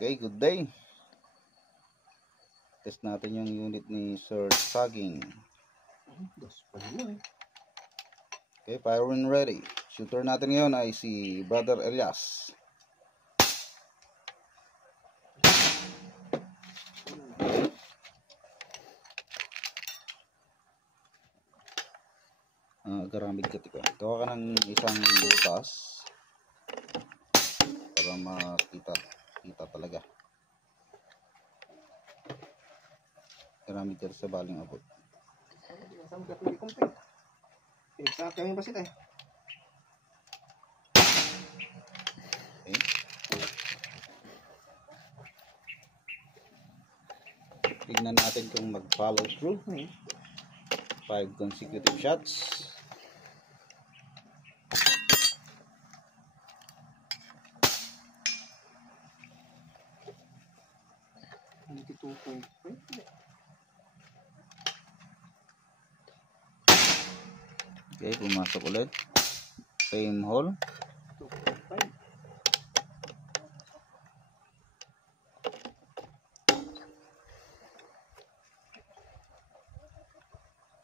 Okay, good day. Test natin yung unit ni Sir Sagging. Okay, fire when ready. Shooter natin ngayon ay si Brother Elias. Garamig ka tika. Gawa ka ng isang butas para makita talaga. Garamig ka sa baling abot. Okay. Tignan natin kung mag-follow through. 5 consecutive shots. Okay, pumasok ulit. Same hole.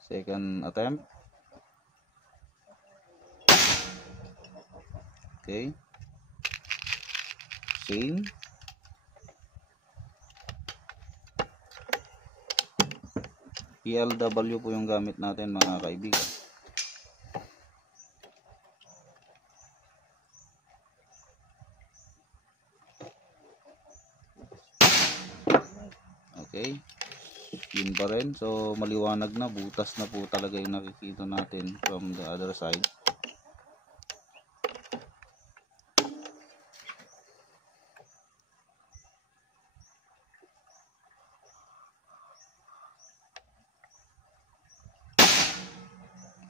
Second attempt. Okay. Same. PLW po yung gamit natin mga kaibigan. Okay. Yun pa rin. So maliwanag na, butas na po talaga yung nakikita natin from the other side.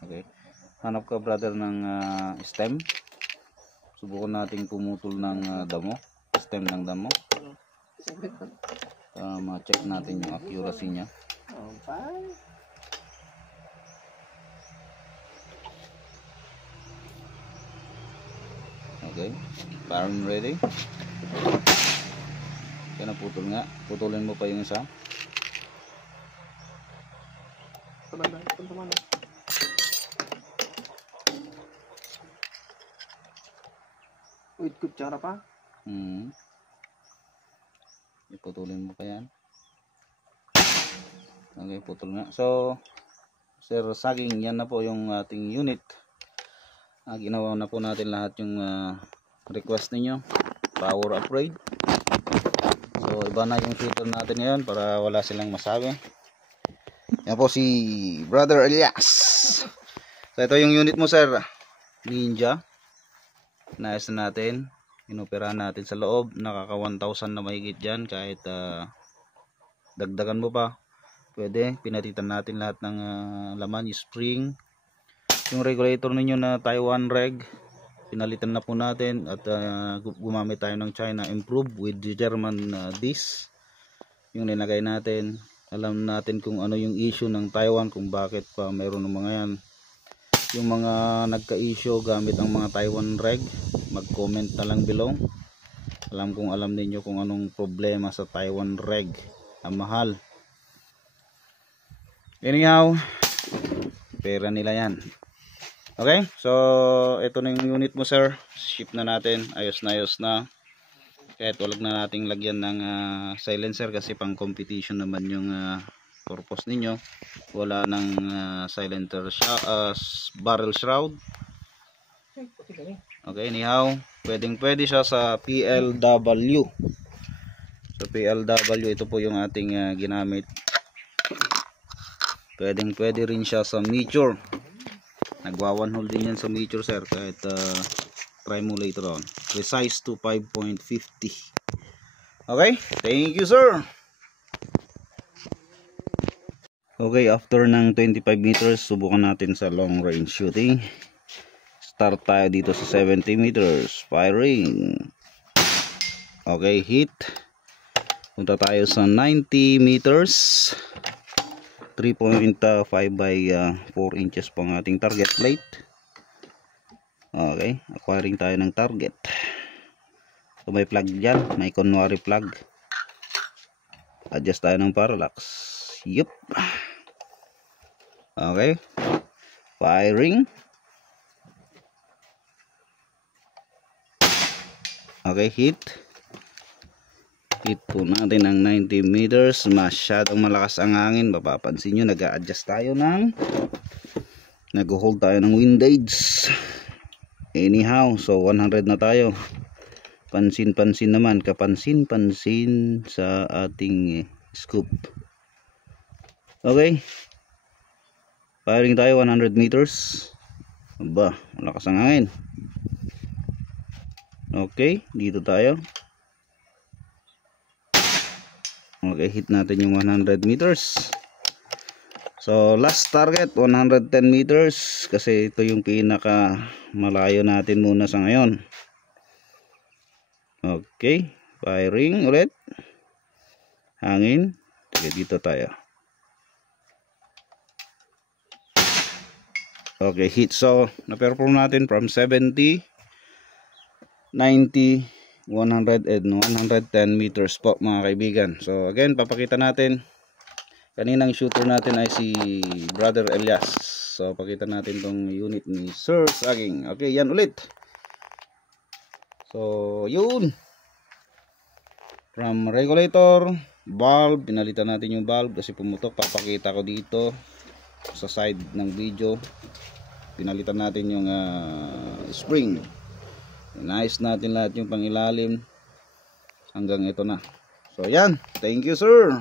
Okay. Hanap ka brother ng stem. Subukan nating pumutol ng damo. Stem ng damo. Ma-check natin yung accuracy niya. Okay. Parang ready. Kaya naputol nga. Putulin mo pa yung isa. Wait, kutsara pa? Iputulin mo pa yan. Okay, putol nga. So, Sir Sagging, yan na po yung ating unit. Ginawa na po natin lahat yung request ninyo. Power upgrade. So, iba na yung shooter natin ngayon para wala silang masabi. Yan po si Brother Elias. So, ito yung unit mo, Sir. Ninja. Naayos na natin. Inoperahan natin sa loob. Nakaka 1,000 na mahigit dyan. Kahit dagdagan mo pa. Pwede. Pinatitan natin lahat ng laman. Yung spring. Yung regulator ninyo na Taiwan reg. Pinalitan na po natin. At gumamit tayo ng China Improve with the German disc. Yung nilagay natin. Alam natin kung ano yung issue ng Taiwan. Kung bakit pa mayroon ng mga yan. Yung mga nagka-issue gamit ang mga Taiwan reg, mag-comment na lang below. Alam ninyo kung anong problema sa Taiwan reg. Ang mahal. Anyhow, pera nila yan. Okay, so ito na yung unit mo, sir. Ship na natin. Ayos na. Kahit walag na nating lagyan ng silencer kasi pang competition naman yung purpose ninyo. Wala ng silencer barrel shroud. Okay, anyhow, pwede siya sa PLW. So PLW, ito po yung ating ginamit. Pwede rin siya sa mature. Nagwa one hole din yan sa mature, sir. Kahit try mo later on. Precise to 5.50. Okay, thank you, sir. Okay, after ng 25 meters, subukan natin sa long range shooting. Start tayo dito sa 70 meters. Firing. Okay, hit. Punta tayo sa 90 meters. 3.5 by 4 inches pang ating target plate. Okay, acquiring tayo ng target. So may plug dyan, may kunwari plug. Adjust tayo ng parallax. Yup. Okay. Firing. Okay, hit. Hit po natin ang 90 meters. Masyadong malakas ang hangin. Mapapansin nyo, nag-a-adjust tayo ng nag-hold tayo ng windage. Anyhow, so 100 na tayo. Pansin-pansin naman, kapansin-pansin sa ating scoop. Okay. Firing tayo 100 meters. Aba, malakas ang hangin. Okay, dito tayo. Okay, hit natin yung 100 meters. So, last target, 110 meters. Kasi ito yung pinaka malayo natin muna sa ngayon. Okay, firing ulit. Hangin. Sige, dito tayo. Okay, hit. So, na-perform natin from 70, 90, 100 and 110 meters po mga kaibigan. So again, papakita natin. Kaninang shooter natin ay si Brother Elias. So pakita natin tong unit ni Sir Saging. Okay, yan ulit. So yun. From regulator, valve, pinalitan natin yung valve kasi pumutok. Papakita ko dito sa side ng video. Pinalitan natin yung spring. Nice natin lahat yung pangilalim hanggang ito na. So yan, thank you sir.